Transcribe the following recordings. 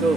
go.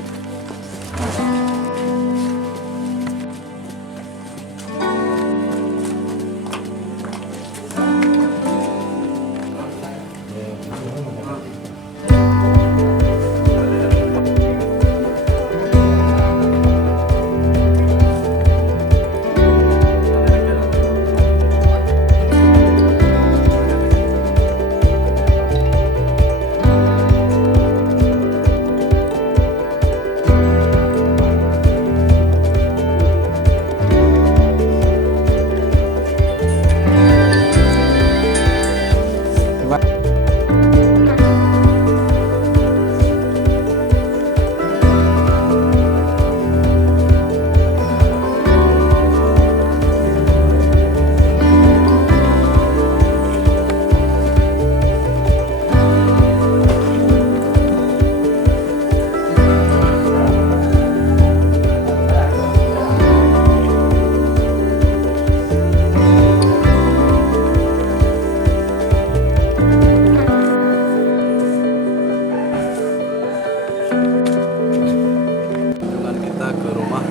Kita ke rumah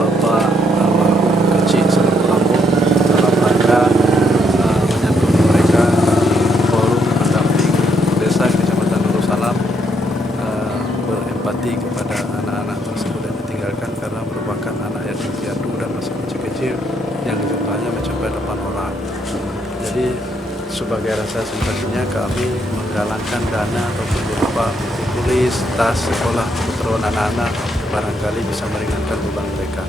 Bapak almarhum kecil Salam Kampung dalam rangka menyambut mereka di forum pendamping desa Kecamatan Nursalam berempati kepada anak-anak tersebut yang ditinggalkan karena merupakan anak yatim piatu dan masih kecil-kecil yang jumlahnya mencapai 8 orang. Jadi sebagai rasa simpatinya kami menggalangkan dana ataupun berupa buku tulis, tas sekolah keperluan anak-anak barangkali bisa meringankan beban mereka.